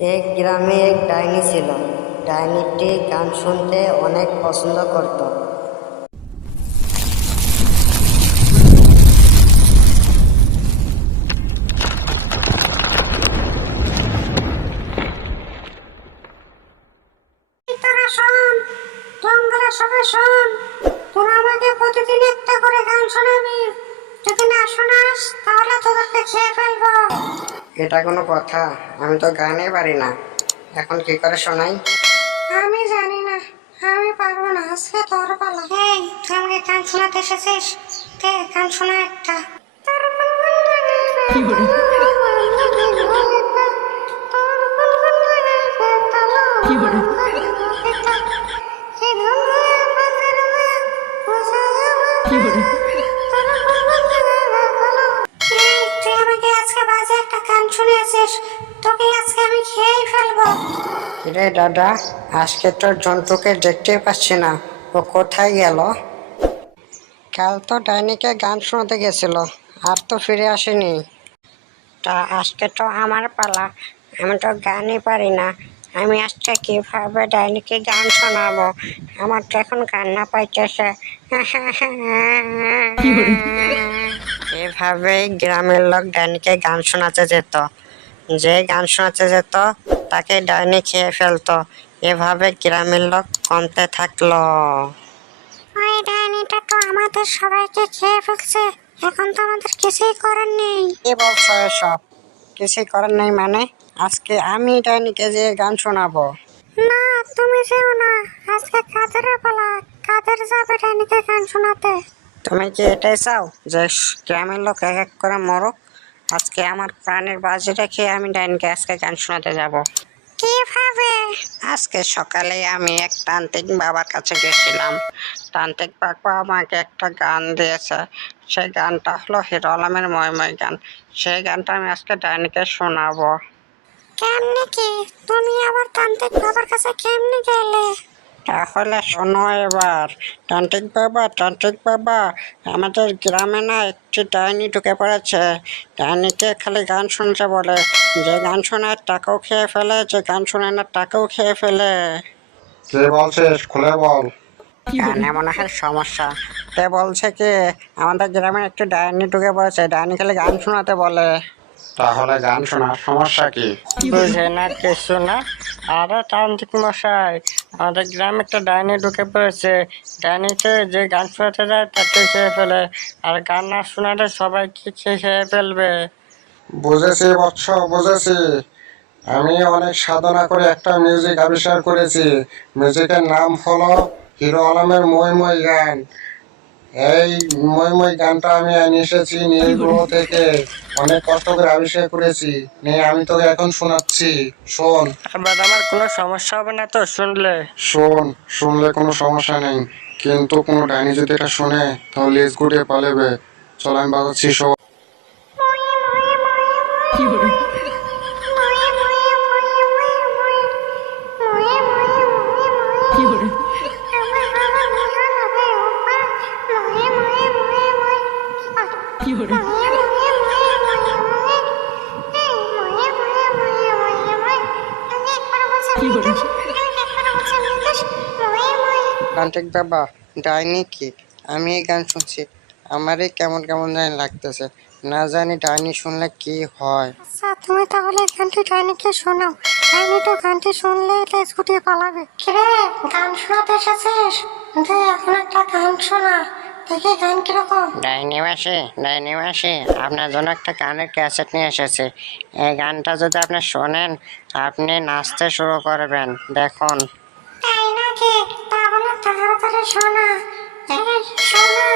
এক গ্রামে এক ডাইনি ছিল। ডাইনিটি গান শুনতে অনেক পছন্দ করত। তোরা শোন, জঙ্গলের সবাই শোন, তোরা আমাকে প্রতিদিন একটা করে গান শোনাবি। যদি না শোনাস তাহলে তোদেরকে খেয়ে ফেলবো। এটা কোনো কথা? আমি তো গানই পারি না, এখন কি করে শোনাই? আমি জানি না, আমি পারবো না, আজকে তোর পালা। এই, তুই আমাকে গান শোনাতে এসেছিস, দে গান শোনা একটা। তুই আমাকে আজকে বাজে একটা গান শুনিয়েছিস, তোকে আজকে আমি খেয়েই ফেলবো। রে দাদা, আজকে তোর জন্তুকে দেখতে পাচ্ছি না, ও কোথায় গেল? কাল তো ডাইনিকে গান শোনাতে গেছিল, আর তো ফিরে আসেনি। তা আজকে তো আমার পালা, আমি তো গানই পারি না। আমি আজকে কিভাবে ডাইনিকে গান শোনাবো? আমার তো এখন কান্না পাইতেছে। এভাবেই গ্রামের লোক ডাইনিকে গান শোনাতে যেত। যে গান শোনাতে যেত তাকে ডাইনি খেয়ে ফেলতো। এভাবে গ্রামের লোক কমতে থাকলো। ওই ডাইনিটা তো আমাদের সবাইকে খেয়ে ফেলছে, এখন তো আমাদের কিছুই করার নেই। কি বলছো এসব? কিছুই করার নেই মানে? আজকে আমি ডাইনিকে যে গান শোনাবো। না, তুমি যেও না, আজকে কাদের পালা, কাদের যাবে ডাইনিকে গান শোনাতে। তুমি কি এটাই চাও যে গ্রামের লোক এক এক করে মরুক? আজকে আমার প্রাণের বাজি রেখে আমি ডাইনিকে আজকে গান শোনাতে যাব। কিভাবে? আজকে সকালে আমি এক তান্ত্রিক বাবার কাছে গেছিলাম। তান্ত্রিক বাবা আমাকে একটা গান দিয়েছে। সেই গানটা হলো হিরো আলমের ময় গান। সেই গানটা আমি আজকে ডাইনিকে শোনাবো। কেমনে কি? তুমি আবার তান্ত্রিক বাবার কাছে কেমনে গেলে? তাহলে শোনো এবার। তান্ত্রিক বাবা, আমাদের গ্রামে না একটি ডাইনি ঢুকে পড়েছে। ডাইনিকে খালি গান শুনতে বলে, যে গান শোনায় টাকাও খেয়ে ফেলে, যে গান শোনায় না টাকাও খেয়ে ফেলে। কে বলছিস, খুলে বল। গানে মনে হয় সমস্যা। তে বলছে কি, আমাদের গ্রামে একটি ডাইনি ঢুকে পড়েছে, ডাইনি খালি গান শোনাতে বলে। তাহলে গান শোনার সমস্যা কি? বুঝে না কিছু না। আরে তান্ত্রিক মশাই, আমাদের গ্রামে একটা ডাইনি ঢুকে পড়েছে। ডাইনিকে যে গান শোনাতে যায় তাকে খেয়ে ফেলে, আর গান না শোনালে সবাইকে খেয়ে ফেলবে। বুঝেছি বৎস, বুঝেছি। আমি অনেক সাধনা করে একটা মিউজিক আবিষ্কার করেছি। মিউজিকের নাম হলো হিরো আলমের মই মই গান। এই মই মই গানটা আমি নিয়ে এসেছি নীল গ্রহ থেকে। অনেক কষ্ট করে আবিষ্কার করেছি। নে আমি তোকে এখন শোনাচ্ছি, শোন। আবার আমার কোনো সমস্যা হবে না তো শুনলে? শোন, শুনলে কোনো সমস্যা নেই, কিন্তু কোনো ডাইনি যদি এটা শুনে তাহলে লেজ গুটিয়ে পালাবে। চল আমি বাজাচ্ছি, শোন। তান্ত্রিক বাবা, ডাইনি কি? আমি এই গান শুনছি, আমারই কেমন কেমন জানি লাগতেছে। না জানি ডাইনি শুনলে কি হয়। আচ্ছা, তুমি তাহলে গানটি ডাইনিকে শোনাও। ডাইনি তো গানটি শুনলে লেজ গুটিয়ে পালাবে। কিরে, গান শোনাতে এসেছিস? দে এখন একটা গান শোনা, দেখি গান কিরকম। ডাইনি মাসি, আপনার জন্য একটা গানের ক্যাসেট নিয়ে এসেছি। এই গানটা যদি আপনি শোনেন, আপনি নাচতে শুরু করবেন। দেখুন। তাই নাকি? তাহলে তাড়াতাড়ি শোনা, এই শোনা।